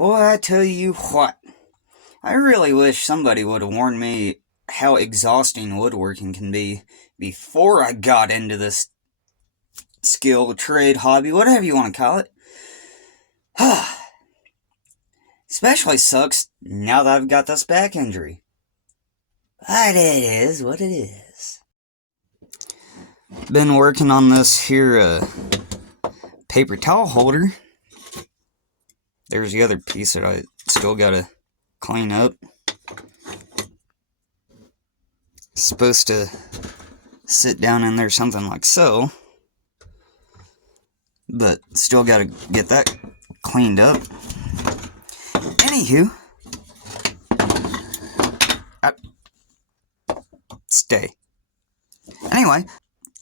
Boy, I tell you what, I really wish somebody would have warned me how exhausting woodworking can be before I got into this skill, trade, hobby, whatever you want to call it. Especially sucks now that I've got this back injury. But it is what it is. Been working on this here paper towel holder. There's the other piece that I still gotta clean up. It's supposed to sit down in there something like so, but still gotta get that cleaned up. Anywho, stay. Anyway,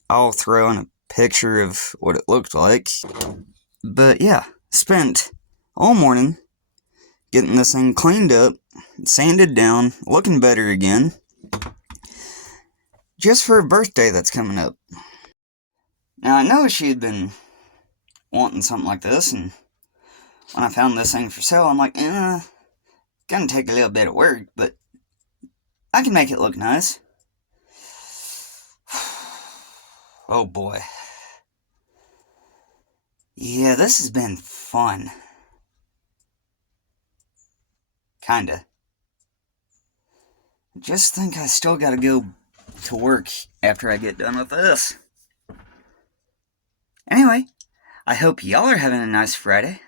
I'll throw in a picture of what it looked like. But yeah, spent all morning getting this thing cleaned up, sanded down, looking better again, just for a birthday that's coming up. Now, I know she'd been wanting something like this, and when I found this thing for sale, I'm like, gonna take a little bit of work, but I can make it look nice. Oh boy. Yeah, this has been fun. Kinda. Just think I still gotta go to work after I get done with this. Anyway, I hope y'all are having a nice Friday.